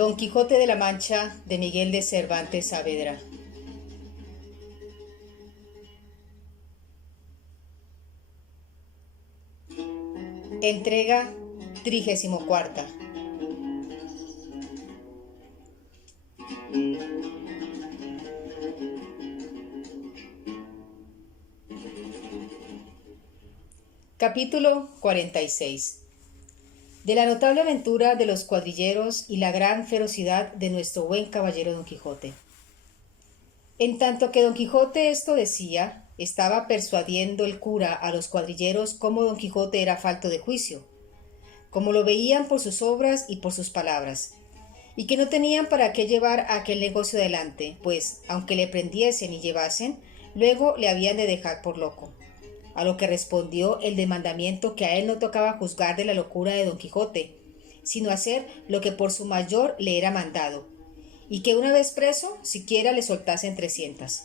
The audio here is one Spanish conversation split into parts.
Don Quijote de la Mancha de Miguel de Cervantes Saavedra. Entrega 34. Capítulo 46. De la notable aventura de los cuadrilleros y la gran ferocidad de nuestro buen caballero Don Quijote. En tanto que Don Quijote esto decía, estaba persuadiendo el cura a los cuadrilleros cómo Don Quijote era falto de juicio, como lo veían por sus obras y por sus palabras, y que no tenían para qué llevar aquel negocio adelante, pues, aunque le prendiesen y llevasen, luego le habían de dejar por loco. A lo que respondió el demandamiento que a él no tocaba juzgar de la locura de Don Quijote, sino hacer lo que por su mayor le era mandado, y que una vez preso, siquiera le soltasen 300.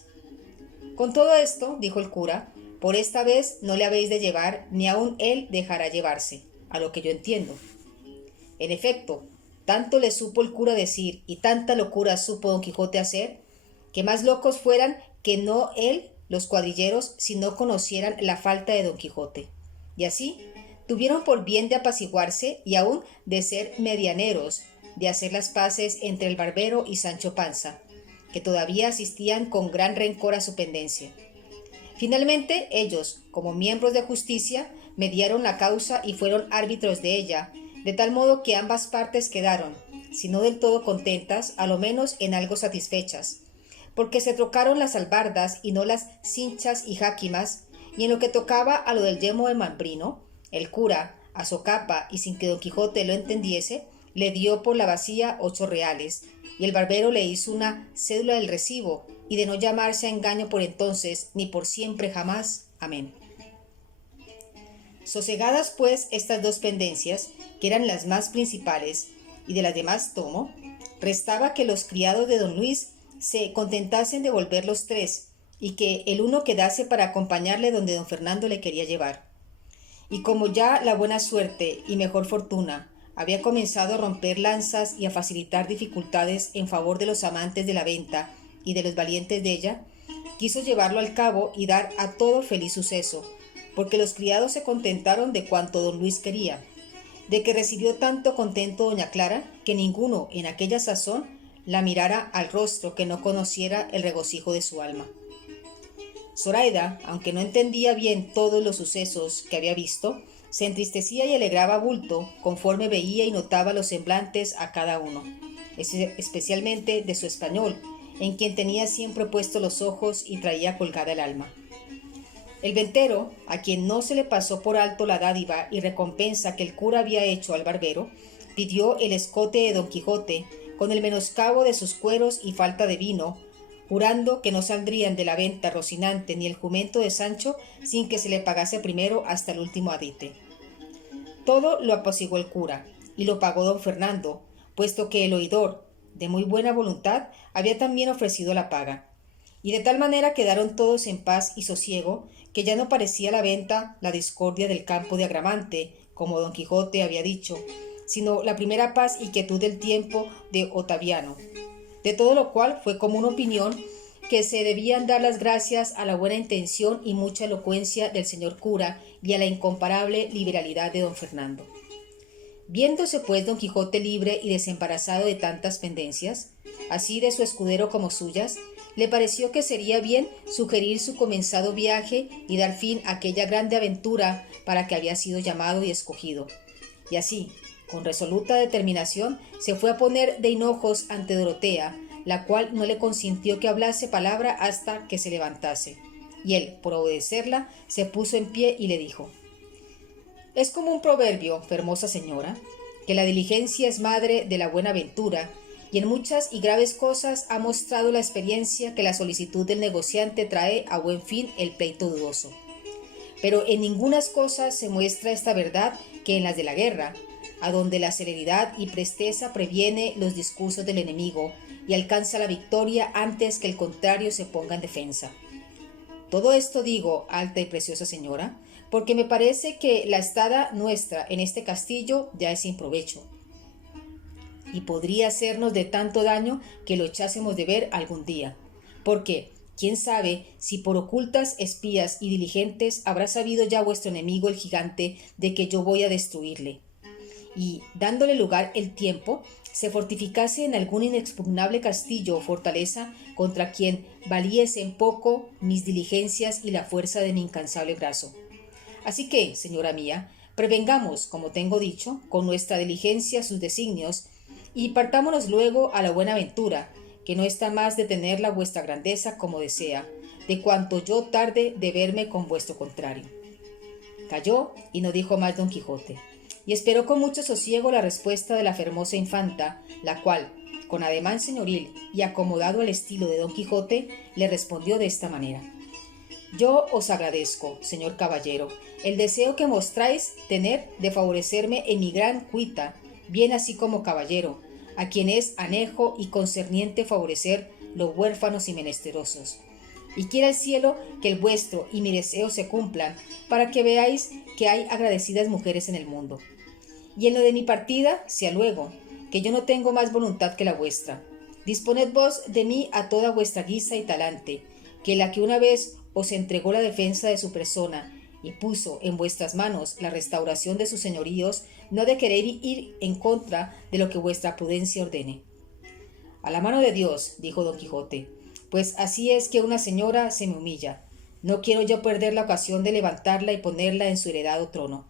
Con todo esto, dijo el cura, por esta vez no le habéis de llevar, ni aun él dejará llevarse, a lo que yo entiendo. En efecto, tanto le supo el cura decir, y tanta locura supo Don Quijote hacer, que más locos fueran que no él, los cuadrilleros, si no conocieran la falta de Don Quijote. Y así tuvieron por bien de apaciguarse y aún de ser medianeros, de hacer las paces entre el barbero y Sancho Panza, que todavía asistían con gran rencor a su pendencia. Finalmente ellos, como miembros de justicia, mediaron la causa y fueron árbitros de ella, de tal modo que ambas partes quedaron, si no del todo contentas, a lo menos en algo satisfechas, porque se trocaron las albardas y no las cinchas y jáquimas, y en lo que tocaba a lo del yelmo de Mambrino, el cura, a socapa y sin que Don Quijote lo entendiese, le dio por la bacía 8 reales, y el barbero le hizo una cédula del recibo, y de no llamarse a engaño por entonces, ni por siempre jamás. Amén. Sosegadas pues estas dos pendencias, que eran las más principales, y de las demás tomo, restaba que los criados de don Luis se contentasen de volver los 3, y que el uno quedase para acompañarle donde don Fernando le quería llevar. Y como ya la buena suerte y mejor fortuna había comenzado a romper lanzas y a facilitar dificultades en favor de los amantes de la venta y de los valientes de ella, quiso llevarlo al cabo y dar a todo feliz suceso, porque los criados se contentaron de cuanto don Luis quería, de que recibió tanto contento doña Clara, que ninguno en aquella sazón la mirara al rostro que no conociera el regocijo de su alma. Zoraida, aunque no entendía bien todos los sucesos que había visto, se entristecía y alegraba bulto conforme veía y notaba los semblantes a cada uno, especialmente de su español, en quien tenía siempre puestos los ojos y traía colgada el alma. El ventero, a quien no se le pasó por alto la dádiva y recompensa que el cura había hecho al barbero, pidió el escote de Don Quijote, con el menoscabo de sus cueros y falta de vino, jurando que no saldrían de la venta Rocinante ni el jumento de Sancho sin que se le pagase primero hasta el último adite. Todo lo apaciguó el cura, y lo pagó don Fernando, puesto que el oidor, de muy buena voluntad, había también ofrecido la paga. Y de tal manera quedaron todos en paz y sosiego, que ya no parecía la venta la discordia del campo de Agramante, como don Quijote había dicho, sino la primera paz y quietud del tiempo de Otaviano. De todo lo cual fue común opinión que se debían dar las gracias a la buena intención y mucha elocuencia del señor cura y a la incomparable liberalidad de don Fernando. Viéndose pues don Quijote libre y desembarazado de tantas pendencias, así de su escudero como suyas, le pareció que sería bien sugerir su comenzado viaje y dar fin a aquella grande aventura para que había sido llamado y escogido. Y así, con resoluta determinación, se fue a poner de hinojos ante Dorotea, la cual no le consintió que hablase palabra hasta que se levantase. Y él, por obedecerla, se puso en pie y le dijo: «Es como un proverbio, hermosa señora, que la diligencia es madre de la buena ventura, y en muchas y graves cosas ha mostrado la experiencia que la solicitud del negociante trae a buen fin el pleito dudoso. Pero en ningunas cosas se muestra esta verdad que en las de la guerra, a donde la celeridad y presteza previene los discursos del enemigo y alcanza la victoria antes que el contrario se ponga en defensa. Todo esto digo, alta y preciosa señora, porque me parece que la estada nuestra en este castillo ya es sin provecho. y podría hacernos de tanto daño que lo echásemos de ver algún día. Porque, quién sabe si por ocultas espías y diligentes habrá sabido ya vuestro enemigo el gigante de que yo voy a destruirle. Y, dándole lugar el tiempo, se fortificase en algún inexpugnable castillo o fortaleza contra quien valiesen poco mis diligencias y la fuerza de mi incansable brazo. Así que, señora mía, prevengamos, como tengo dicho, con nuestra diligencia sus designios, y partámonos luego a la buena ventura, que no está más de tenerla vuestra grandeza como desea, de cuanto yo tarde de verme con vuestro contrario. Calló y no dijo más don Quijote, y esperó con mucho sosiego la respuesta de la hermosa infanta, la cual, con ademán señoril y acomodado al estilo de don Quijote, le respondió de esta manera: yo os agradezco, señor caballero, el deseo que mostráis tener de favorecerme en mi gran cuita, bien así como caballero, a quien es anejo y concerniente favorecer los huérfanos y menesterosos. Y quiera el cielo que el vuestro y mi deseo se cumplan, para que veáis que hay agradecidas mujeres en el mundo. Y en lo de mi partida, sea luego, que yo no tengo más voluntad que la vuestra. Disponed vos de mí a toda vuestra guisa y talante, que la que una vez os entregó la defensa de su persona y puso en vuestras manos la restauración de sus señoríos, no ha de querer ir en contra de lo que vuestra prudencia ordene. A la mano de Dios, dijo don Quijote, pues así es que una señora se me humilla. No quiero yo perder la ocasión de levantarla y ponerla en su heredado trono.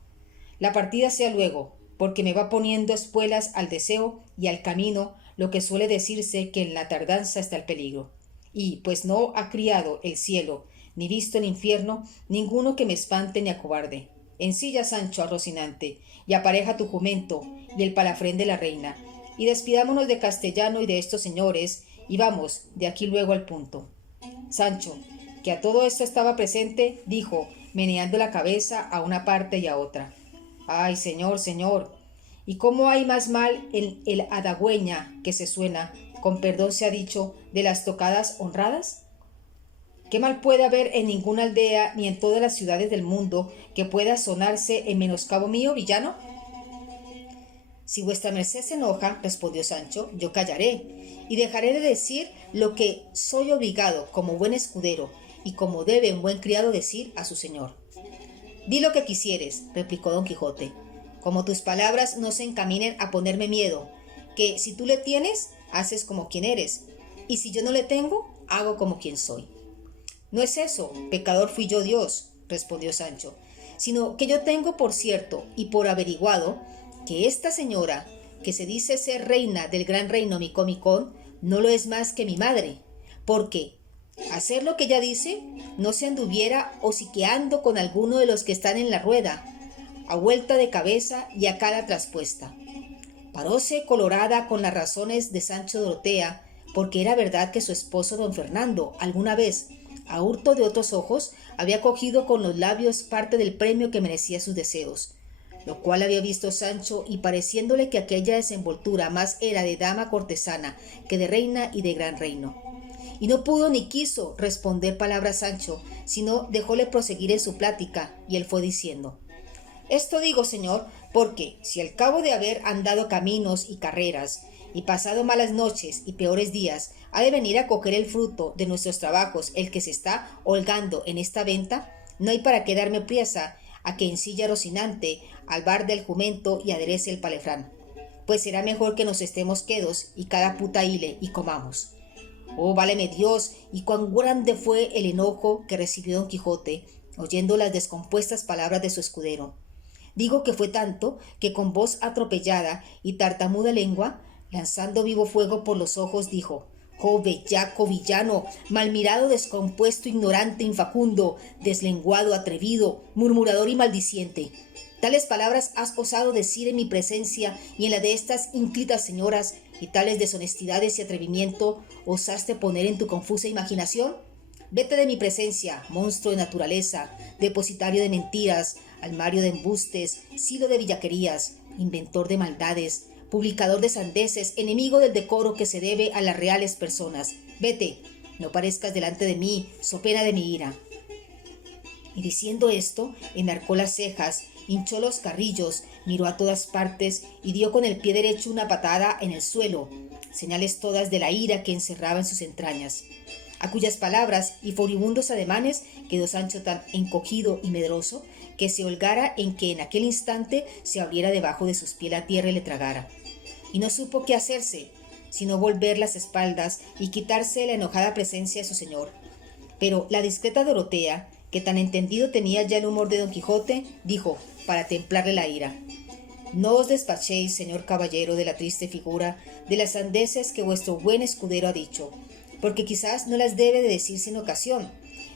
La partida sea luego, porque me va poniendo espuelas al deseo y al camino, lo que suele decirse que en la tardanza está el peligro. Y, pues no ha criado el cielo, ni visto el infierno, ninguno que me espante ni acobarde. Ensilla, Sancho, a Rocinante, y apareja tu jumento y el palafrén de la reina, y despidámonos de Castellano y de estos señores, y vamos de aquí luego al punto. Sancho, que a todo esto estaba presente, dijo, meneando la cabeza a una parte y a otra: ay, señor, señor, ¿y cómo hay más mal en el adagüeña que se suena, con perdón se ha dicho, de las tocadas honradas? ¿Qué mal puede haber en ninguna aldea ni en todas las ciudades del mundo que pueda sonarse en menoscabo mío, villano? Si vuestra merced se enoja, respondió Sancho, yo callaré, y dejaré de decir lo que soy obligado, como buen escudero, y como debe un buen criado decir a su señor. Di lo que quisieres, replicó don Quijote, como tus palabras no se encaminen a ponerme miedo, que si tú le tienes, haces como quien eres, y si yo no le tengo, hago como quien soy. No es eso, pecador fui yo Dios, respondió Sancho, sino que yo tengo por cierto y por averiguado que esta señora, que se dice ser reina del gran reino Micomicón, no lo es más que mi madre, porque, a ser lo que ella dice, no se anduviera hociqueando con alguno de los que están en la rueda, a vuelta de cabeza y a cara traspuesta. Paróse colorada con las razones de Sancho Dorotea, porque era verdad que su esposo don Fernando alguna vez, a hurto de otros ojos, había cogido con los labios parte del premio que merecía sus deseos, lo cual había visto Sancho, y pareciéndole que aquella desenvoltura más era de dama cortesana que de reina y de gran reino. Y no pudo ni quiso responder palabra Sancho, sino dejóle proseguir en su plática, y él fue diciendo: esto digo, señor, porque si al cabo de haber andado caminos y carreras, y pasado malas noches y peores días, ha de venir a coger el fruto de nuestros trabajos el que se está holgando en esta venta, no hay para qué darme priesa a que ensilla a Rocinante, albarde el jumento y aderece el palefrán, pues será mejor que nos estemos quedos y cada puta hile y comamos. Oh, váleme Dios, y cuán grande fue el enojo que recibió don Quijote, oyendo las descompuestas palabras de su escudero. Digo que fue tanto que con voz atropellada y tartamuda lengua, lanzando vivo fuego por los ojos, dijo: oh bellaco villano, malmirado, descompuesto, ignorante, infacundo, deslenguado, atrevido, murmurador y maldiciente. Tales palabras has osado decir en mi presencia y en la de estas ínclitas señoras, y tales deshonestidades y atrevimiento osaste poner en tu confusa imaginación. Vete de mi presencia, monstruo de naturaleza, depositario de mentiras, almario de embustes, silo de villaquerías, inventor de maldades, publicador de sandeces, enemigo del decoro que se debe a las reales personas. Vete, no parezcas delante de mí, so pena de mi ira. Y diciendo esto, enarcó las cejas, hinchó los carrillos, miró a todas partes y dio con el pie derecho una patada en el suelo, señales todas de la ira que encerraba en sus entrañas. A cuyas palabras y furibundos ademanes quedó Sancho tan encogido y medroso que se holgara en que en aquel instante se abriera debajo de sus pies la tierra y le tragara. Y no supo qué hacerse, sino volver las espaldas y quitarse la enojada presencia de su señor. Pero la discreta Dorotea, que tan entendido tenía ya el humor de Don Quijote, dijo, para templarle la ira: no os despachéis, señor caballero, de la triste figura, de las sandeces que vuestro buen escudero ha dicho, porque quizás no las debe de decir sin ocasión,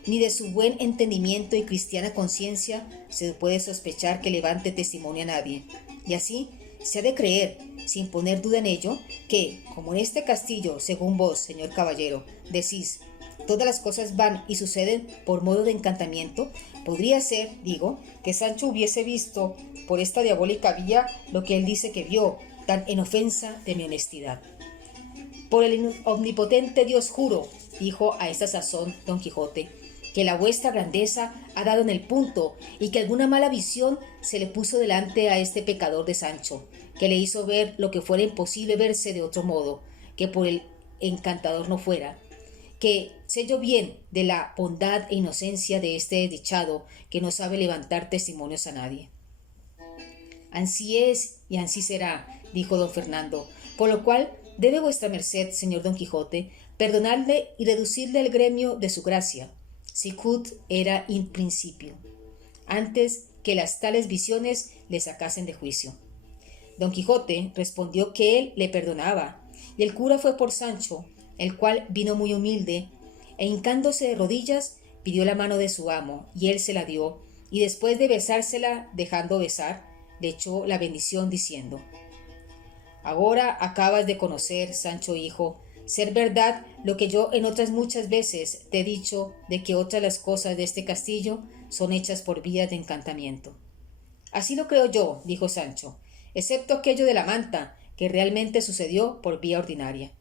ni de su buen entendimiento y cristiana conciencia se puede sospechar que levante testimonio a nadie. Y así se ha de creer, sin poner duda en ello, que, como en este castillo, según vos, señor caballero, decís, todas las cosas van y suceden por modo de encantamiento, podría ser, digo, que Sancho hubiese visto por esta diabólica vía lo que él dice que vio, tan en ofensa de mi honestidad. Por el omnipotente Dios juro, dijo a esta sazón Don Quijote, que la vuestra grandeza ha dado en el punto y que alguna mala visión se le puso delante a este pecador de Sancho, que le hizo ver lo que fuera imposible verse de otro modo, que por el encantador no fuera. Que sé yo bien de la bondad e inocencia de este desdichado que no sabe levantar testimonios a nadie. Ansí es y ansí será, dijo don Fernando, por lo cual debe vuestra merced, señor Don Quijote, perdonarle y reducirle el gremio de su gracia, sicut era in principio, antes que las tales visiones le sacasen de juicio. Don Quijote respondió que él le perdonaba, y el cura fue por Sancho, el cual vino muy humilde, e hincándose de rodillas, pidió la mano de su amo, y él se la dio, y después de besársela, dejando besar, le echó la bendición diciendo: ahora acabas de conocer, Sancho hijo, ser verdad lo que yo en otras muchas veces te he dicho de que otras las cosas de este castillo son hechas por vías de encantamiento. Así lo creo yo, dijo Sancho, excepto aquello de la manta, que realmente sucedió por vía ordinaria.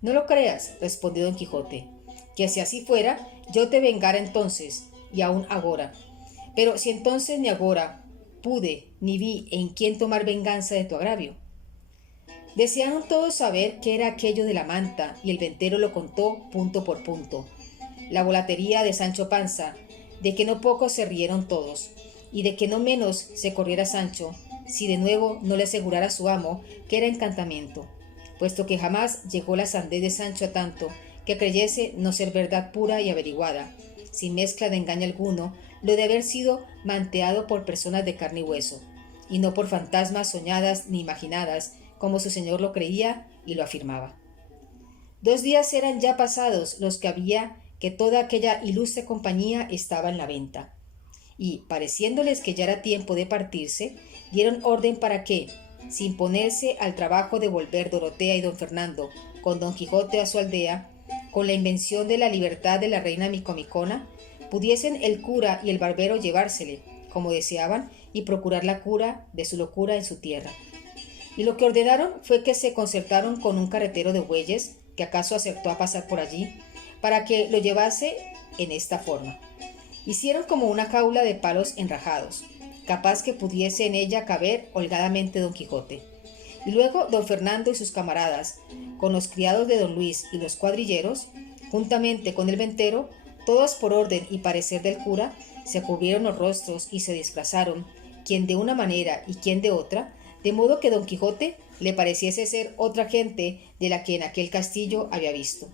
No lo creas, respondió Don Quijote, que si así fuera, yo te vengara entonces, y aun agora. Pero si entonces ni agora pude ni vi en quién tomar venganza de tu agravio. Desearon todos saber qué era aquello de la manta, y el ventero lo contó punto por punto. La volatería de Sancho Panza, de que no poco se rieron todos, y de que no menos se corriera Sancho, si de nuevo no le asegurara a su amo que era encantamiento, puesto que jamás llegó la sandez de Sancho a tanto que creyese no ser verdad pura y averiguada, sin mezcla de engaño alguno, lo de haber sido manteado por personas de carne y hueso, y no por fantasmas soñadas ni imaginadas, como su señor lo creía y lo afirmaba. 2 días eran ya pasados los que había que toda aquella ilustre compañía estaba en la venta, y, pareciéndoles que ya era tiempo de partirse, dieron orden para que, sin ponerse al trabajo de volver Dorotea y don Fernando con Don Quijote a su aldea, con la invención de la libertad de la reina Micomicona, pudiesen el cura y el barbero llevársele, como deseaban, y procurar la cura de su locura en su tierra. Y lo que ordenaron fue que se concertaron con un carretero de bueyes, que acaso acertó a pasar por allí, para que lo llevase en esta forma. Hicieron como una jaula de palos enrajados, capaz que pudiese en ella caber holgadamente Don Quijote. Y luego don Fernando y sus camaradas, con los criados de don Luis y los cuadrilleros, juntamente con el ventero, todos por orden y parecer del cura, se cubrieron los rostros y se disfrazaron, quien de una manera y quien de otra, de modo que Don Quijote le pareciese ser otra gente de la que en aquel castillo había visto.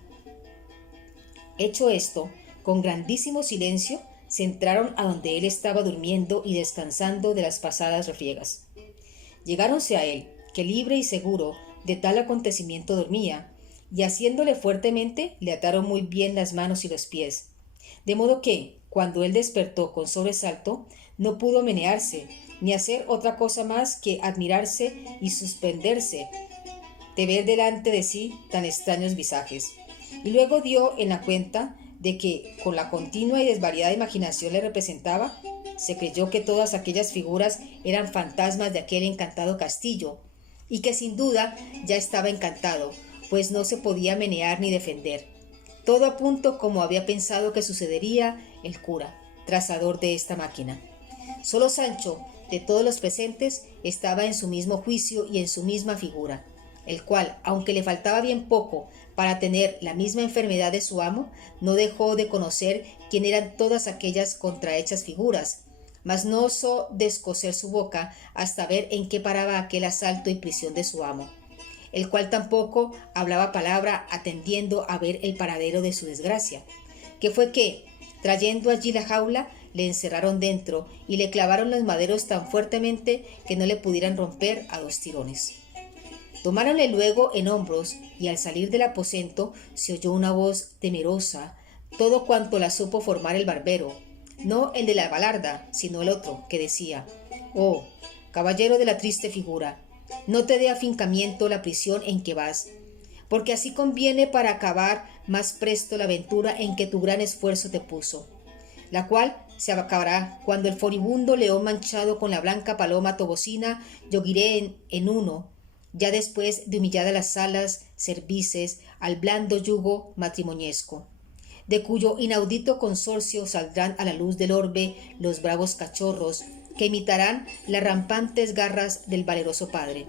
Hecho esto, con grandísimo silencio, se entraron a donde él estaba durmiendo y descansando de las pasadas refriegas. Llegáronse a él, que libre y seguro de tal acontecimiento dormía, y haciéndole fuertemente le ataron muy bien las manos y los pies, de modo que, cuando él despertó con sobresalto, no pudo menearse, ni hacer otra cosa más que admirarse y suspenderse de ver delante de sí tan extraños visajes. Y luego dio en la cuenta de que, con la continua y desvariada imaginación le representaba, se creyó que todas aquellas figuras eran fantasmas de aquel encantado castillo, y que sin duda ya estaba encantado, pues no se podía menear ni defender. Todo a punto como había pensado que sucedería el cura, trazador de esta máquina. Solo Sancho, de todos los presentes, estaba en su mismo juicio y en su misma figura, el cual, aunque le faltaba bien poco para tener la misma enfermedad de su amo, no dejó de conocer quién eran todas aquellas contrahechas figuras, mas no osó descoser su boca hasta ver en qué paraba aquel asalto y prisión de su amo, el cual tampoco hablaba palabra atendiendo a ver el paradero de su desgracia, que fue que, trayendo allí la jaula, le encerraron dentro y le clavaron los maderos tan fuertemente que no le pudieran romper a 2 tirones. Tomáronle luego en hombros y al salir del aposento se oyó una voz temerosa, todo cuanto la supo formar el barbero, no el de la balarda, sino el otro, que decía: «Oh, caballero de la triste figura, no te dé afincamiento la prisión en que vas, porque así conviene para acabar más presto la aventura en que tu gran esfuerzo te puso, la cual se acabará cuando el furibundo león manchado con la blanca paloma tobocina yoguiré en uno, ya después de humilladas las alas services al blando yugo matrimoniesco, de cuyo inaudito consorcio saldrán a la luz del orbe los bravos cachorros que imitarán las rampantes garras del valeroso padre.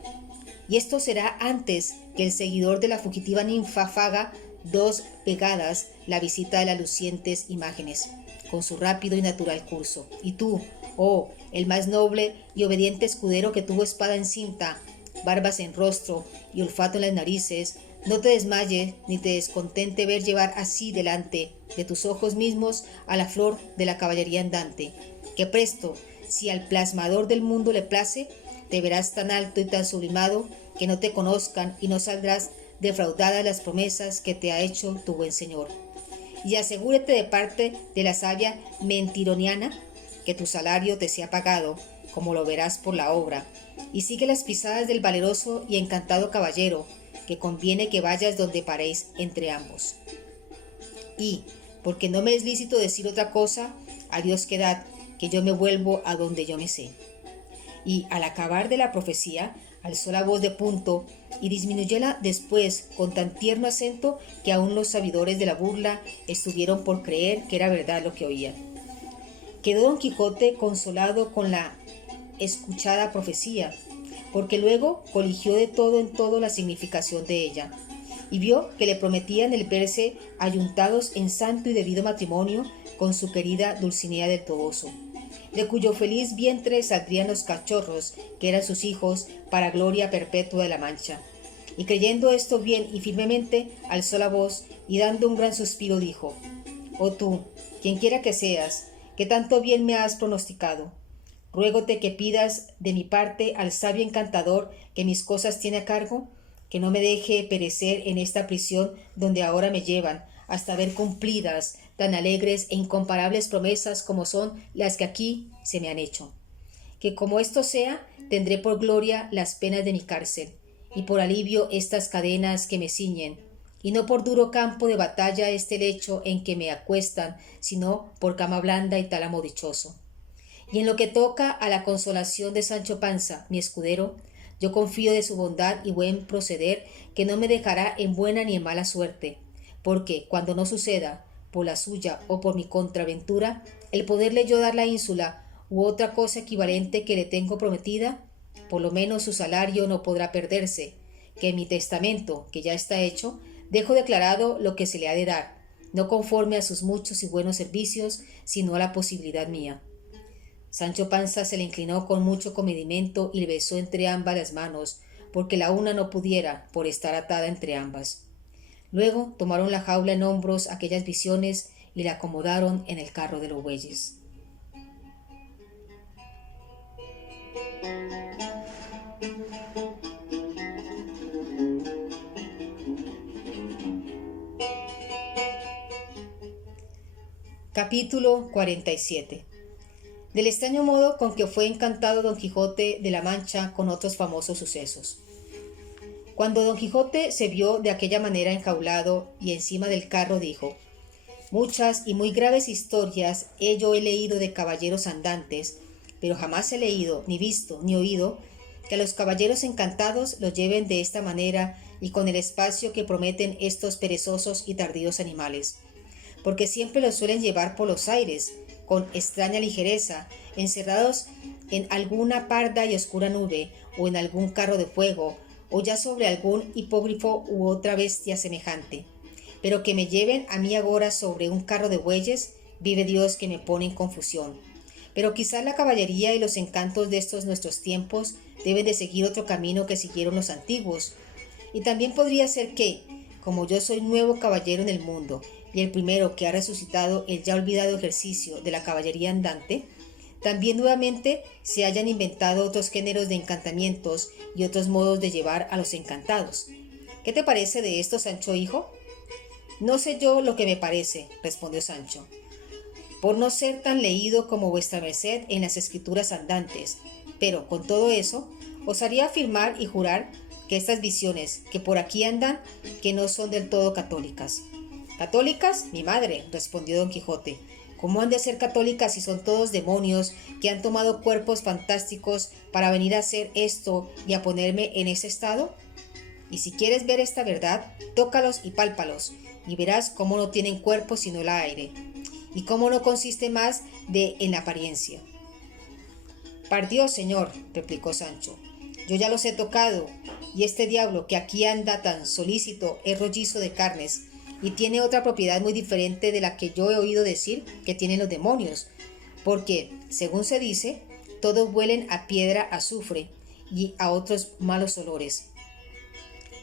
Y esto será antes que el seguidor de la fugitiva ninfa faga 2 pegadas la visita de las lucientes imágenes, con su rápido y natural curso. Y tú, oh, el más noble y obediente escudero que tuvo espada en cinta, barbas en rostro y olfato en las narices, no te desmayes ni te descontente ver llevar así delante de tus ojos mismos a la flor de la caballería andante, que presto, si al plasmador del mundo le place, te verás tan alto y tan sublimado que no te conozcan y no saldrás defraudadas las promesas que te ha hecho tu buen señor. Y asegúrate de parte de la sabia mentironiana que tu salario te sea pagado, como lo verás por la obra, y sigue las pisadas del valeroso y encantado caballero, que conviene que vayas donde paréis entre ambos. Y, porque no me es lícito decir otra cosa, a Dios quedad, que yo me vuelvo a donde yo me sé». Y al acabar de la profecía, alzó la voz de punto y disminuyóla después con tan tierno acento que aun los sabidores de la burla estuvieron por creer que era verdad lo que oían. Quedó Don Quijote consolado con la escuchada profecía, porque luego coligió de todo en todo la significación de ella, y vio que le prometían el verse ayuntados en santo y debido matrimonio con su querida Dulcinea del Toboso, de cuyo feliz vientre saldrían los cachorros, que eran sus hijos, para gloria perpetua de la Mancha. Y creyendo esto bien y firmemente, alzó la voz, y dando un gran suspiro dijo: «Oh tú, quien quiera que seas, que tanto bien me has pronosticado, ruégote que pidas de mi parte al sabio encantador que mis cosas tiene a cargo, que no me deje perecer en esta prisión donde ahora me llevan, hasta ver cumplidas tan alegres e incomparables promesas como son las que aquí se me han hecho. Que como esto sea, tendré por gloria las penas de mi cárcel, y por alivio estas cadenas que me ciñen, y no por duro campo de batalla este lecho en que me acuestan, sino por cama blanda y tálamo dichoso. Y en lo que toca a la consolación de Sancho Panza, mi escudero, yo confío de su bondad y buen proceder, que no me dejará en buena ni en mala suerte, porque cuando no suceda, por la suya o por mi contraventura, el poderle yo dar la ínsula u otra cosa equivalente que le tengo prometida, por lo menos su salario no podrá perderse, que en mi testamento, que ya está hecho, dejo declarado lo que se le ha de dar, no conforme a sus muchos y buenos servicios, sino a la posibilidad mía». Sancho Panza se le inclinó con mucho comedimento y le besó entre ambas las manos, porque la una no pudiera por estar atada entre ambas. Luego tomaron la jaula en hombros aquellas visiones y la acomodaron en el carro de los bueyes. Capítulo 47. Del extraño modo con que fue encantado Don Quijote de la Mancha con otros famosos sucesos. Cuando Don Quijote se vio de aquella manera enjaulado y encima del carro, dijo: «Muchas y muy graves historias he leído de caballeros andantes, pero jamás he leído, ni visto, ni oído que a los caballeros encantados los lleven de esta manera y con el espacio que prometen estos perezosos y tardíos animales, porque siempre los suelen llevar por los aires, con extraña ligereza, encerrados en alguna parda y oscura nube, o en algún carro de fuego, o ya sobre algún hipógrifo u otra bestia semejante. Pero que me lleven a mí agora sobre un carro de bueyes, vive Dios que me pone en confusión. Pero quizás la caballería y los encantos de estos nuestros tiempos deben de seguir otro camino que siguieron los antiguos. Y también podría ser que, como yo soy nuevo caballero en el mundo, y el primero que ha resucitado el ya olvidado ejercicio de la caballería andante, también nuevamente se hayan inventado otros géneros de encantamientos y otros modos de llevar a los encantados. ¿Qué te parece de esto, Sancho hijo? No sé yo lo que me parece, respondió Sancho, por no ser tan leído como vuestra merced en las escrituras andantes, pero con todo eso, osaría afirmar y jurar que estas visiones que por aquí andan, que no son del todo católicas. ¿Católicas? Mi madre, respondió Don Quijote. ¿Cómo han de ser católicas si son todos demonios que han tomado cuerpos fantásticos para venir a hacer esto y a ponerme en ese estado? Y si quieres ver esta verdad, tócalos y pálpalos, y verás cómo no tienen cuerpo sino el aire, y cómo no consiste más de en la apariencia. Par Dios, señor, replicó Sancho, yo ya los he tocado, y este diablo que aquí anda tan solícito es rollizo de carnes, y tiene otra propiedad muy diferente de la que yo he oído decir que tienen los demonios, porque, según se dice, todos huelen a piedra azufre y a otros malos olores.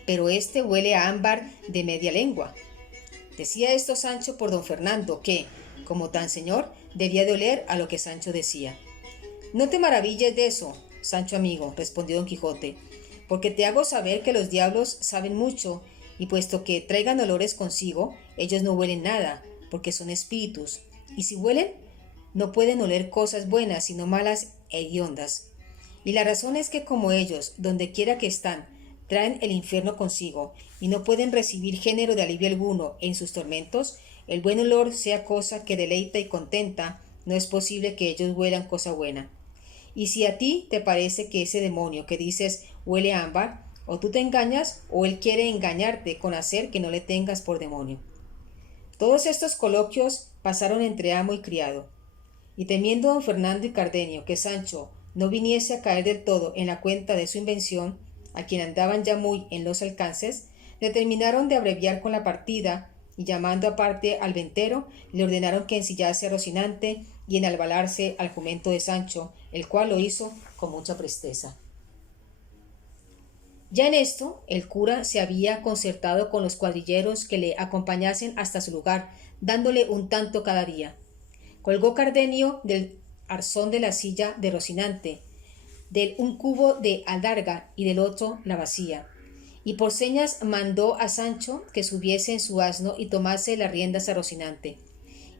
Pero este huele a ámbar de media lengua. Decía esto Sancho por don Fernando, que, como tan señor, debía de oler a lo que Sancho decía. No te maravilles de eso, Sancho amigo, respondió don Quijote, porque te hago saber que los diablos saben mucho, y puesto que traigan olores consigo, ellos no huelen nada, porque son espíritus, y si huelen, no pueden oler cosas buenas, sino malas e hediondas. Y la razón es que como ellos, donde quiera que están, traen el infierno consigo, y no pueden recibir género de alivio alguno en sus tormentos, el buen olor sea cosa que deleita y contenta, no es posible que ellos huelan cosa buena. Y si a ti te parece que ese demonio que dices huele a ámbar, o tú te engañas, o él quiere engañarte con hacer que no le tengas por demonio. Todos estos coloquios pasaron entre amo y criado, y temiendo don Fernando y Cardenio que Sancho no viniese a caer del todo en la cuenta de su invención, a quien andaban ya muy en los alcances, determinaron de abreviar con la partida, y llamando aparte al ventero, le ordenaron que ensillase a Rocinante y enalbalarse al jumento de Sancho, el cual lo hizo con mucha presteza. Ya en esto, el cura se había concertado con los cuadrilleros que le acompañasen hasta su lugar, dándole un tanto cada día. Colgó Cardenio del arzón de la silla de Rocinante, del un cubo de adarga y del otro la bacía, y por señas mandó a Sancho que subiese en su asno y tomase las riendas a Rocinante,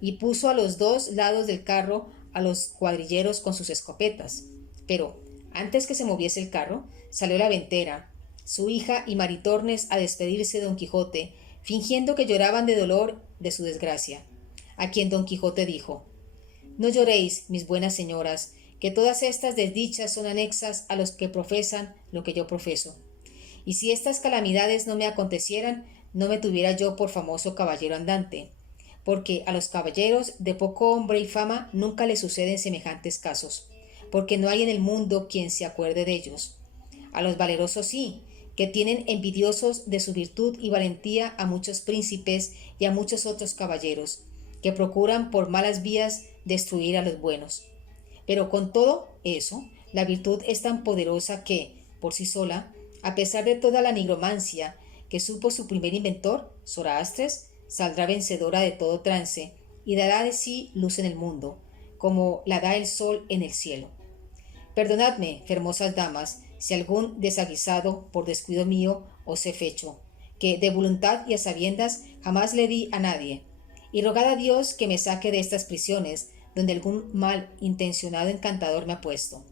y puso a los dos lados del carro a los cuadrilleros con sus escopetas. Pero, antes que se moviese el carro, salió la ventera, su hija y Maritornes a despedirse de don Quijote, fingiendo que lloraban de dolor de su desgracia, a quien don Quijote dijo: No lloréis, mis buenas señoras, que todas estas desdichas son anexas a los que profesan lo que yo profeso. Y si estas calamidades no me acontecieran, no me tuviera yo por famoso caballero andante, porque a los caballeros de poco hombre y fama nunca les suceden semejantes casos, porque no hay en el mundo quien se acuerde de ellos. A los valerosos sí, que tienen envidiosos de su virtud y valentía a muchos príncipes y a muchos otros caballeros, que procuran por malas vías destruir a los buenos. Pero con todo eso, la virtud es tan poderosa que, por sí sola, a pesar de toda la nigromancia que supo su primer inventor, Zoroastres, saldrá vencedora de todo trance y dará de sí luz en el mundo, como la da el sol en el cielo. Perdonadme, hermosas damas, si algún desaguisado por descuido mío os he fecho, que de voluntad y a sabiendas jamás le di a nadie, y rogad a Dios que me saque de estas prisiones donde algún mal intencionado encantador me ha puesto,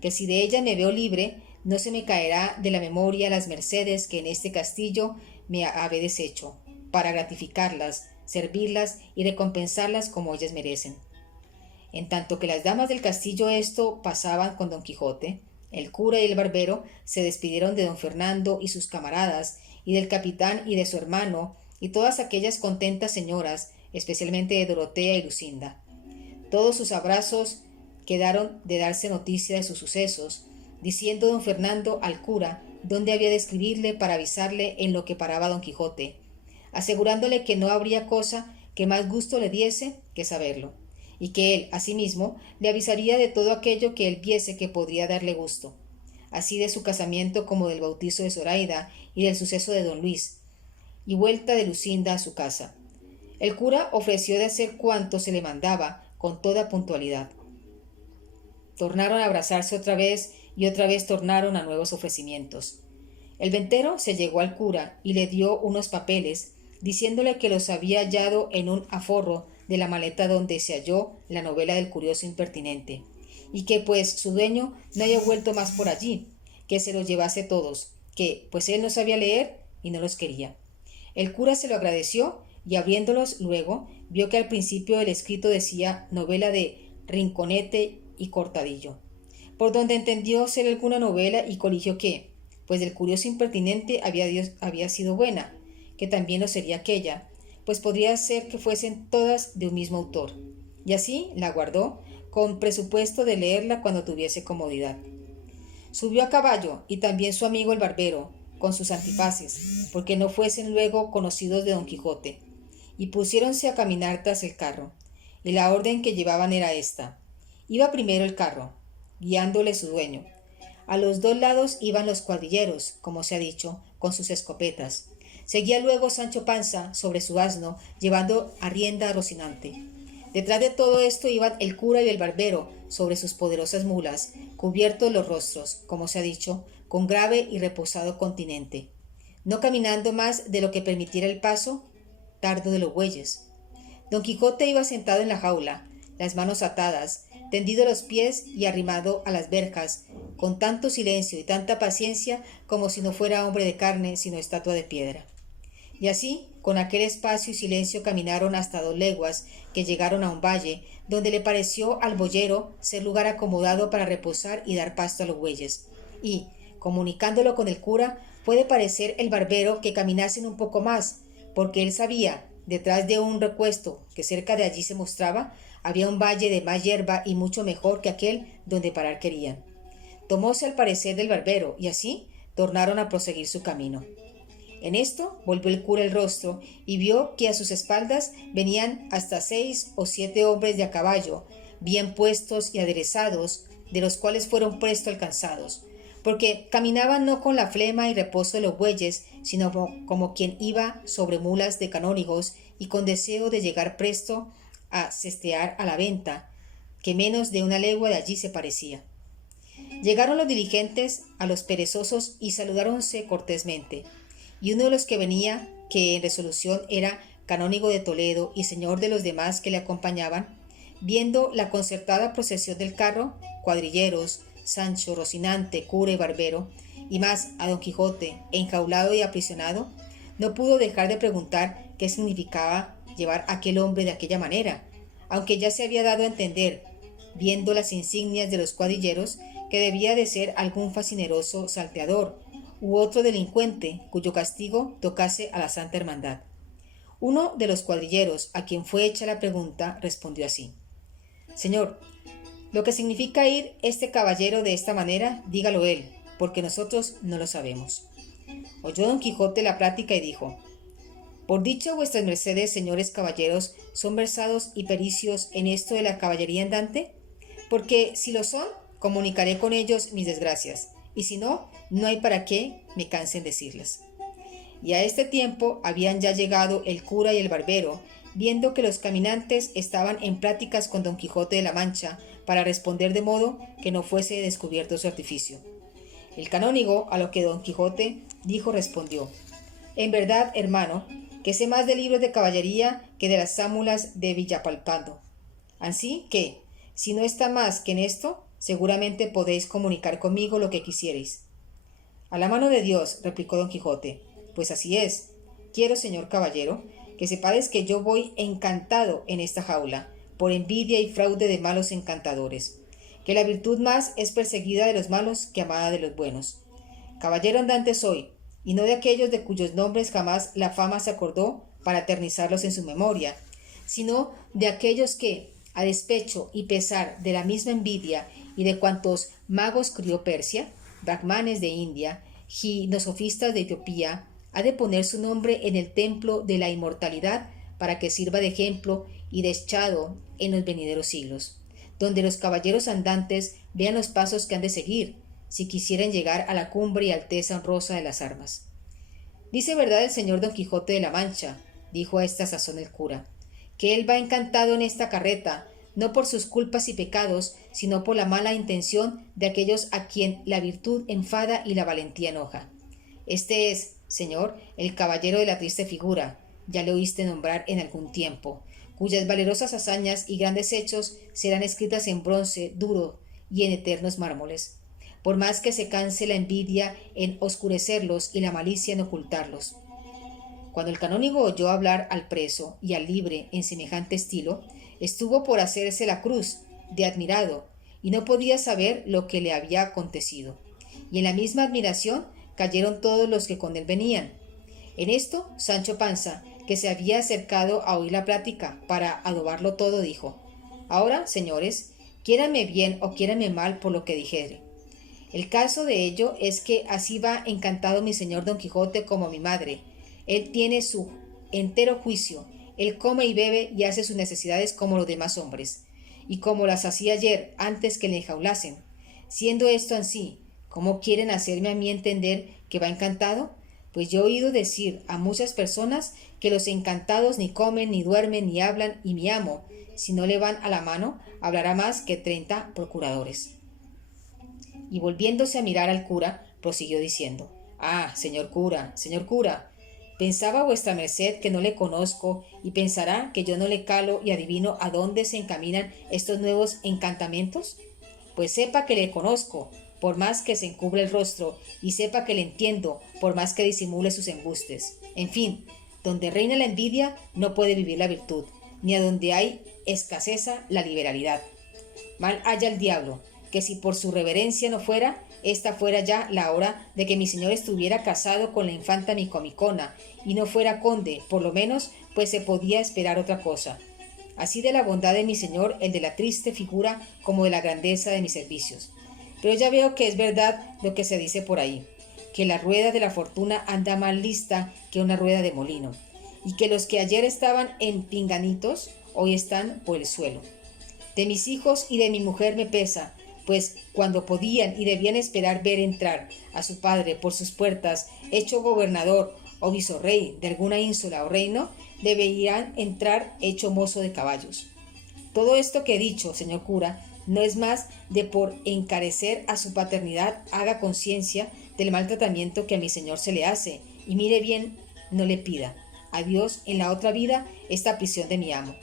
que si de ella me veo libre, no se me caerá de la memoria las mercedes que en este castillo me habedes hecho, para gratificarlas, servirlas y recompensarlas como ellas merecen. En tanto que las damas del castillo esto pasaban con don Quijote, el cura y el barbero se despidieron de don Fernando y sus camaradas, y del capitán y de su hermano, y todas aquellas contentas señoras, especialmente de Dorotea y Lucinda. todos sus abrazos quedaron de darse noticia de sus sucesos, diciendo don Fernando al cura dónde había de escribirle para avisarle en lo que paraba don Quijote, asegurándole que no habría cosa que más gusto le diese que saberlo, y que él, asimismo, le avisaría de todo aquello que él viese que podría darle gusto, así de su casamiento como del bautizo de Zoraida y del suceso de don Luis, y vuelta de Lucinda a su casa. El cura ofreció de hacer cuanto se le mandaba con toda puntualidad. Tornaron a abrazarse otra vez y otra vez tornaron a nuevos ofrecimientos. El ventero se llegó al cura y le dio unos papeles, diciéndole que los había hallado en un aforro de la maleta donde se halló la novela del curioso impertinente, y que pues su dueño no había vuelto más por allí, que se los llevase todos, que pues él no sabía leer y no los quería. El cura se lo agradeció y abriéndolos luego vio que al principio el escrito decía novela de Rinconete y Cortadillo, por donde entendió ser alguna novela y coligió que, pues del curioso impertinente había sido buena, que también lo sería aquella, pues podría ser que fuesen todas de un mismo autor, y así la guardó con presupuesto de leerla cuando tuviese comodidad. Subió a caballo y también su amigo el barbero, con sus antifaces, porque no fuesen luego conocidos de don Quijote, y pusiéronse a caminar tras el carro, y la orden que llevaban era esta. Iba primero el carro, guiándole su dueño. A los dos lados iban los cuadrilleros, como se ha dicho, con sus escopetas. Seguía luego Sancho Panza sobre su asno, llevando a rienda a Rocinante. Detrás de todo esto iban el cura y el barbero sobre sus poderosas mulas, cubiertos los rostros, como se ha dicho, con grave y reposado continente, no caminando más de lo que permitiera el paso tardo de los bueyes. Don Quijote iba sentado en la jaula, las manos atadas, tendido los pies y arrimado a las verjas, con tanto silencio y tanta paciencia como si no fuera hombre de carne, sino estatua de piedra. Y así, con aquel espacio y silencio caminaron hasta 2 leguas, que llegaron a un valle, donde le pareció al boyero ser lugar acomodado para reposar y dar pasto a los bueyes. Y, comunicándolo con el cura, puede parecer el barbero que caminasen un poco más, porque él sabía, detrás de un recuesto que cerca de allí se mostraba, había un valle de más hierba y mucho mejor que aquel donde parar querían. Tomóse al parecer del barbero, y así tornaron a proseguir su camino. En esto volvió el cura el rostro y vio que a sus espaldas venían hasta 6 o 7 hombres de a caballo, bien puestos y aderezados, de los cuales fueron presto alcanzados, porque caminaban no con la flema y reposo de los bueyes, sino como quien iba sobre mulas de canónigos y con deseo de llegar presto a sestear a la venta, que menos de 1 legua de allí se parecía. Llegaron los diligentes a los perezosos y saludáronse cortésmente, y uno de los que venía, que en resolución era canónigo de Toledo y señor de los demás que le acompañaban, viendo la concertada procesión del carro, cuadrilleros, Sancho, Rocinante, cura y barbero, y más a don Quijote, enjaulado y aprisionado, no pudo dejar de preguntar qué significaba llevar a aquel hombre de aquella manera, aunque ya se había dado a entender, viendo las insignias de los cuadrilleros, que debía de ser algún fascineroso salteador, u otro delincuente cuyo castigo tocase a la Santa Hermandad. Uno de los cuadrilleros, a quien fue hecha la pregunta, respondió así: Señor, lo que significa ir este caballero de esta manera, dígalo él, porque nosotros no lo sabemos. Oyó don Quijote la plática y dijo: Por dicho vuestras mercedes, señores caballeros, ¿son versados y pericios en esto de la caballería andante? Porque si lo son, comunicaré con ellos mis desgracias, y si no, no hay para qué me cansen decirlas. Y a este tiempo habían ya llegado el cura y el barbero, viendo que los caminantes estaban en pláticas con don Quijote de la Mancha, para responder de modo que no fuese descubierto su artificio. El canónigo, a lo que don Quijote dijo, respondió: En verdad, hermano, que sé más de libros de caballería que de las sámulas de Villapalpando. Así que, si no está más que en esto, seguramente podéis comunicar conmigo lo que quisierais. A la mano de Dios, replicó don Quijote, pues así es. Quiero, señor caballero, que sepáis que yo voy encantado en esta jaula, por envidia y fraude de malos encantadores, que la virtud más es perseguida de los malos que amada de los buenos. Caballero andante soy, y no de aquellos de cuyos nombres jamás la fama se acordó para eternizarlos en su memoria, sino de aquellos que, a despecho y pesar de la misma envidia y de cuantos magos crió Persia, brahmanes de India, ginosofistas de Etiopía, ha de poner su nombre en el templo de la inmortalidad para que sirva de ejemplo y deschado en los venideros siglos, donde los caballeros andantes vean los pasos que han de seguir, si quisieren llegar a la cumbre y alteza honrosa de las armas. Dice verdad el señor Don Quijote de la Mancha, dijo a esta sazón el cura, que él va encantado en esta carreta, no por sus culpas y pecados, sino por la mala intención de aquellos a quien la virtud enfada y la valentía enoja. Este es, señor, el caballero de la triste figura, ya le oíste nombrar en algún tiempo, cuyas valerosas hazañas y grandes hechos serán escritas en bronce duro y en eternos mármoles, por más que se canse la envidia en oscurecerlos y la malicia en ocultarlos. Cuando el canónigo oyó hablar al preso y al libre en semejante estilo, estuvo por hacerse la cruz, de admirado, y no podía saber lo que le había acontecido. Y en la misma admiración cayeron todos los que con él venían. En esto, Sancho Panza, que se había acercado a oír la plática para adobarlo todo, dijo: Ahora, señores, quiéranme bien o quiéranme mal por lo que dijere. El caso de ello es que así va encantado mi señor Don Quijote como mi madre. Él tiene su entero juicio, él come y bebe y hace sus necesidades como los demás hombres, y como las hacía ayer antes que le enjaulasen. Siendo esto así, ¿cómo quieren hacerme a mí entender que va encantado? Pues yo he oído decir a muchas personas que los encantados ni comen, ni duermen, ni hablan, y mi amo, si no le van a la mano, hablará más que 30 procuradores. Y volviéndose a mirar al cura, prosiguió diciendo: señor cura, pensaba vuestra merced que no le conozco y pensará que yo no le calo y adivino a dónde se encaminan estos nuevos encantamientos. Pues sepa que le conozco, por más que se encubre el rostro, y sepa que le entiendo, por más que disimule sus embustes. En fin, donde reina la envidia no puede vivir la virtud, ni a donde hay escaseza la liberalidad. Mal haya el diablo, que si por su reverencia no fuera, esta fuera ya la hora de que mi señor estuviera casado con la infanta Micomicona, y no fuera conde, por lo menos, pues se podía esperar otra cosa. Así de la bondad de mi señor, el de la triste figura, como de la grandeza de mis servicios. Pero ya veo que es verdad lo que se dice por ahí, que la rueda de la fortuna anda más lista que una rueda de molino, y que los que ayer estaban en pinganitos, hoy están por el suelo. De mis hijos y de mi mujer me pesa, pues cuando podían y debían esperar ver entrar a su padre por sus puertas, hecho gobernador o visorrey de alguna ínsula o reino, deberían entrar hecho mozo de caballos. Todo esto que he dicho, señor cura, no es más de por encarecer a su paternidad haga conciencia del mal tratamiento que a mi señor se le hace, y mire bien, no le pida a Dios en la otra vida esta prisión de mi amo,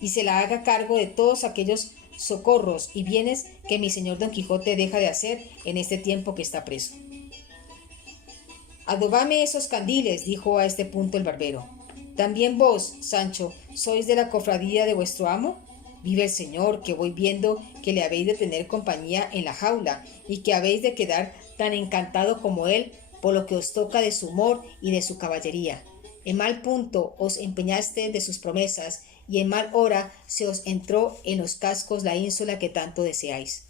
y se la haga cargo de todos aquellos socorros y bienes que mi señor Don Quijote deja de hacer en este tiempo que está preso. Adobame esos candiles, dijo a este punto el barbero. ¿También vos, Sancho, sois de la cofradía de vuestro amo? Vive el señor, que voy viendo que le habéis de tener compañía en la jaula, y que habéis de quedar tan encantado como él por lo que os toca de su humor y de su caballería. En mal punto os empeñaste de sus promesas, y en mal hora se os entró en los cascos la ínsula que tanto deseáis.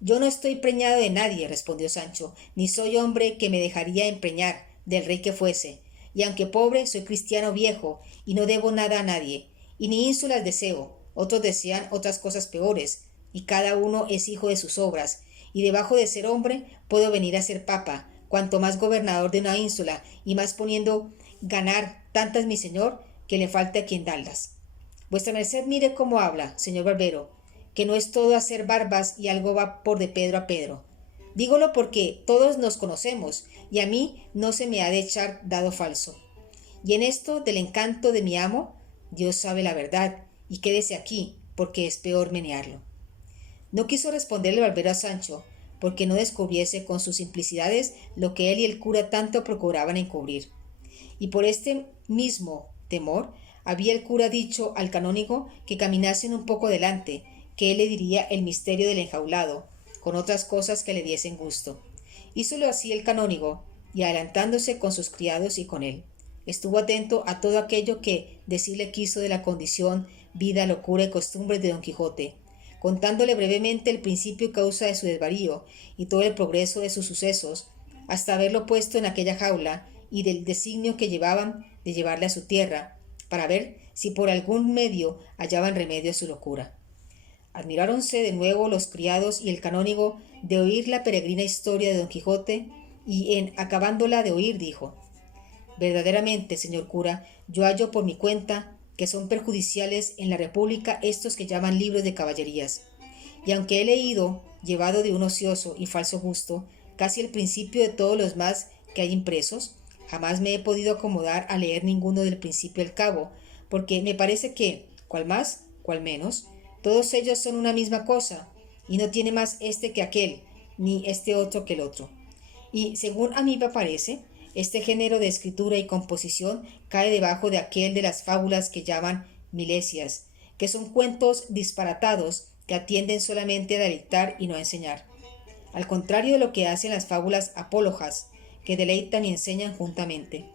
Yo no estoy preñado de nadie, respondió Sancho, ni soy hombre que me dejaría empreñar del rey que fuese, y aunque pobre soy cristiano viejo, y no debo nada a nadie, y ni ínsulas deseo, otros desean otras cosas peores, y cada uno es hijo de sus obras, y debajo de ser hombre puedo venir a ser papa, cuanto más gobernador de una ínsula, y más poniendo ganar tantas mi señor, que le falte a quien darlas. Vuestra merced mire cómo habla, señor barbero, que no es todo hacer barbas y algo va por de Pedro a Pedro. Dígolo porque todos nos conocemos y a mí no se me ha de echar dado falso. Y en esto del encanto de mi amo, Dios sabe la verdad, y quédese aquí, porque es peor menearlo. No quiso responderle el barbero a Sancho, porque no descubriese con sus simplicidades lo que él y el cura tanto procuraban encubrir. Y por este mismo temor, había el cura dicho al canónigo que caminasen un poco delante, que él le diría el misterio del enjaulado, con otras cosas que le diesen gusto. Hízolo así el canónigo, y adelantándose con sus criados y con él, estuvo atento a todo aquello que decirle quiso de la condición vida, locura y costumbres de Don Quijote, contándole brevemente el principio y causa de su desvarío y todo el progreso de sus sucesos, hasta haberlo puesto en aquella jaula y del designio que llevaban de llevarle a su tierra, para ver si por algún medio hallaban remedio a su locura. Admiráronse de nuevo los criados y el canónigo de oír la peregrina historia de Don Quijote, y en acabándola de oír dijo: verdaderamente, señor cura, yo hallo por mi cuenta que son perjudiciales en la república estos que llaman libros de caballerías, y aunque he leído, llevado de un ocioso y falso gusto, casi el principio de todos los más que hay impresos, jamás me he podido acomodar a leer ninguno del principio al cabo, porque me parece que, cual más, cual menos, todos ellos son una misma cosa, y no tiene más este que aquel, ni este otro que el otro. Y según a mí me parece, este género de escritura y composición cae debajo de aquel de las fábulas que llaman milesias, que son cuentos disparatados que atienden solamente a deleitar y no a enseñar. Al contrario de lo que hacen las fábulas apólogas, que deleitan y enseñan juntamente.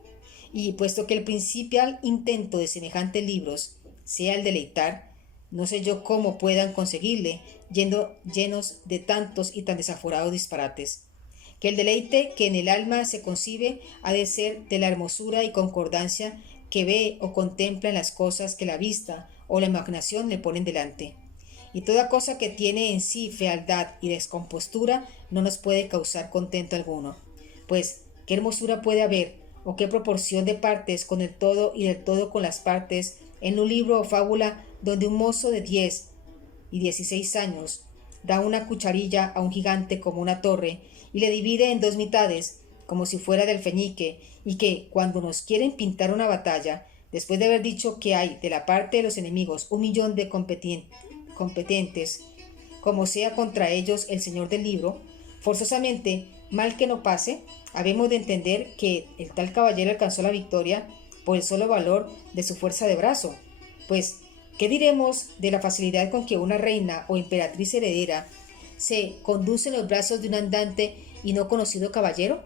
Y puesto que el principal intento de semejantes libros sea el deleitar, no sé yo cómo puedan conseguirle, llenos de tantos y tan desaforados disparates. Que el deleite que en el alma se concibe ha de ser de la hermosura y concordancia que ve o contempla en las cosas que la vista o la imaginación le ponen delante. Y toda cosa que tiene en sí fealdad y descompostura no nos puede causar contento alguno. Pues, ¿qué hermosura puede haber, o qué proporción de partes con el todo y del todo con las partes, en un libro o fábula donde un mozo de 10 y 16 años da una cucharilla a un gigante como una torre y le divide en dos mitades, como si fuera del feñique, y que, cuando nos quieren pintar una batalla, después de haber dicho que hay de la parte de los enemigos 1.000.000 de competentes, como sea contra ellos el señor del libro, forzosamente, mal que no pase, habemos de entender que el tal caballero alcanzó la victoria por el solo valor de su fuerza de brazo. Pues, ¿qué diremos de la facilidad con que una reina o emperatriz heredera se conduce en los brazos de un andante y no conocido caballero?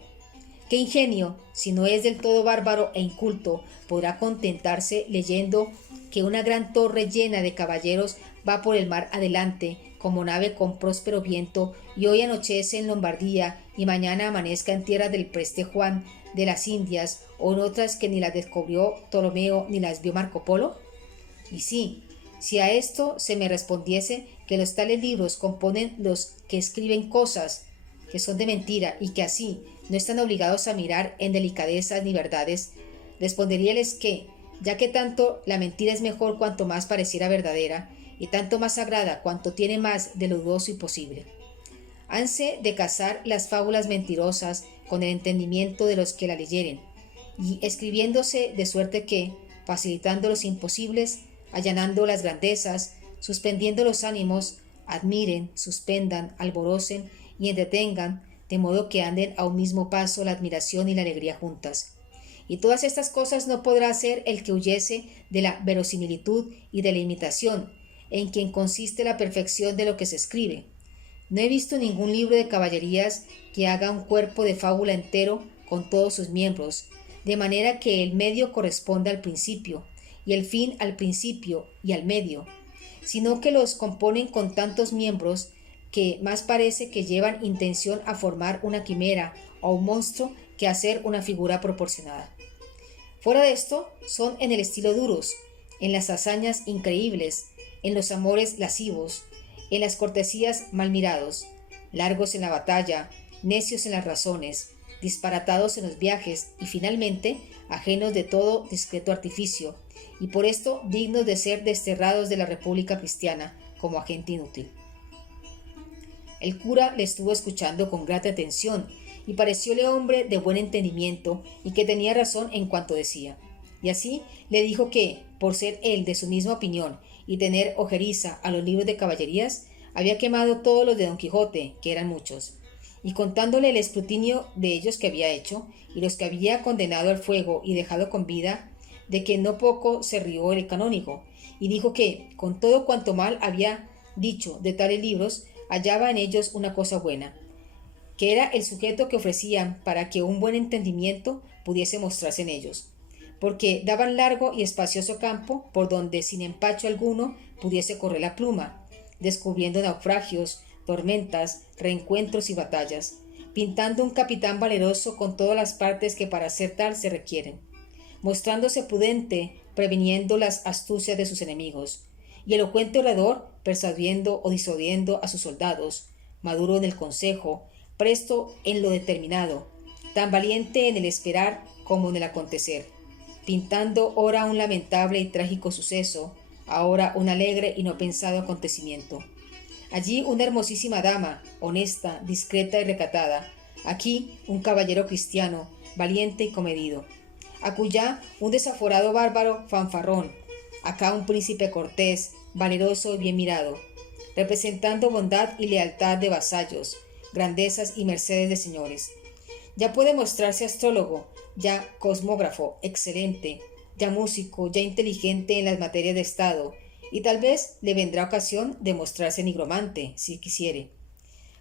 ¿Qué ingenio, si no es del todo bárbaro e inculto, podrá contentarse leyendo que una gran torre llena de caballeros va por el mar adelante, como nave con próspero viento, y hoy anochece en Lombardía y mañana amanezca en tierra del preste Juan de las Indias, o en otras que ni las descubrió Ptolomeo ni las vio Marco Polo? Y sí, si a esto se me respondiese que los tales libros componen los que escriben cosas que son de mentira y que así no están obligados a mirar en delicadezas ni verdades, responderíales que, ya que tanto la mentira es mejor cuanto más pareciera verdadera, y tanto más sagrada cuanto tiene más de lo dudoso y posible, hanse de casar las fábulas mentirosas con el entendimiento de los que la leyeren, y escribiéndose de suerte que, facilitando los imposibles, allanando las grandezas, suspendiendo los ánimos, admiren, suspendan, alborocen y entretengan, de modo que anden a un mismo paso la admiración y la alegría juntas. Y todas estas cosas no podrá hacer el que huyese de la verosimilitud y de la imitación, en quien consiste la perfección de lo que se escribe. No he visto ningún libro de caballerías que haga un cuerpo de fábula entero con todos sus miembros, de manera que el medio corresponda al principio, y el fin al principio y al medio, sino que los componen con tantos miembros que más parece que llevan intención a formar una quimera o un monstruo que a hacer una figura proporcionada. Fuera de esto, son en el estilo duros, en las hazañas increíbles, en los amores lascivos, en las cortesías mal mirados, largos en la batalla, necios en las razones, disparatados en los viajes y finalmente ajenos de todo discreto artificio, y por esto dignos de ser desterrados de la República Cristiana como agente inútil. El cura le estuvo escuchando con grata atención y parecióle hombre de buen entendimiento y que tenía razón en cuanto decía. Y así le dijo que, por ser él de su misma opinión y tener ojeriza a los libros de caballerías, había quemado todos los de Don Quijote, que eran muchos, y contándole el escrutinio de ellos que había hecho, y los que había condenado al fuego y dejado con vida, de que no poco se rió el canónigo, y dijo que, con todo cuanto mal había dicho de tales libros, hallaba en ellos una cosa buena, que era el sujeto que ofrecían para que un buen entendimiento pudiese mostrarse en ellos. porque daban largo y espacioso campo por donde sin empacho alguno pudiese correr la pluma, descubriendo naufragios, tormentas, reencuentros y batallas, pintando un capitán valeroso con todas las partes que para ser tal se requieren, mostrándose prudente, previniendo las astucias de sus enemigos, y elocuente orador, persuadiendo o disuadiendo a sus soldados, maduro en el consejo, presto en lo determinado, tan valiente en el esperar como en el acontecer, pintando ora un lamentable y trágico suceso, ahora un alegre y no pensado acontecimiento. Allí una hermosísima dama, honesta, discreta y recatada, aquí un caballero cristiano, valiente y comedido, acullá un desaforado bárbaro fanfarrón, acá un príncipe cortés, valeroso y bien mirado, representando bondad y lealtad de vasallos, grandezas y mercedes de señores. Ya puede mostrarse astrólogo, ya cosmógrafo, excelente, ya músico, ya inteligente en las materias de Estado, y tal vez le vendrá ocasión de mostrarse nigromante, si quisiere.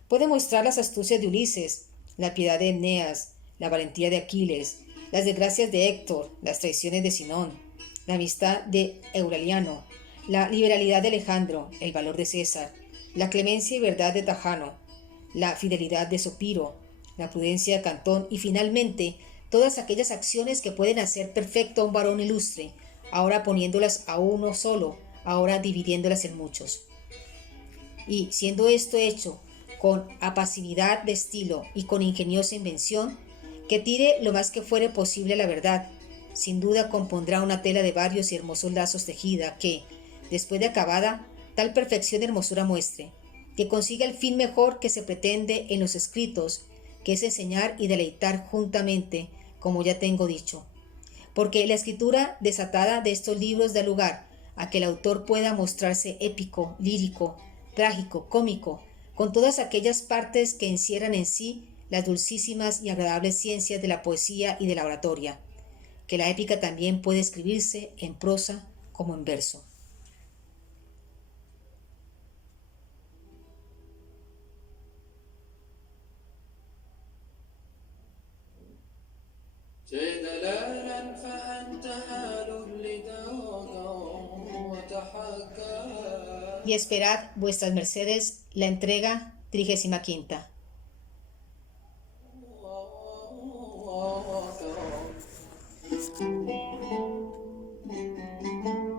Puede mostrar las astucias de Ulises, la piedad de Eneas, la valentía de Aquiles, las desgracias de Héctor, las traiciones de Sinón, la amistad de Euraliano, la liberalidad de Alejandro, el valor de César, la clemencia y verdad de Tajano, la fidelidad de Sopiro, la prudencia de Cantón y finalmente todas aquellas acciones que pueden hacer perfecto a un varón ilustre, ahora poniéndolas a uno solo, ahora dividiéndolas en muchos. Y siendo esto hecho con apacividad de estilo y con ingeniosa invención, que tire lo más que fuere posible a la verdad, sin duda compondrá una tela de varios y hermosos lazos tejida que, después de acabada, tal perfección y hermosura muestre, que consiga el fin mejor que se pretende en los escritos, que es enseñar y deleitar juntamente, como ya tengo dicho. Porque la escritura desatada de estos libros da lugar a que el autor pueda mostrarse épico, lírico, trágico, cómico, con todas aquellas partes que encierran en sí las dulcísimas y agradables ciencias de la poesía y de la oratoria, que la épica también puede escribirse en prosa como en verso. Y esperad vuestras mercedes la entrega 35.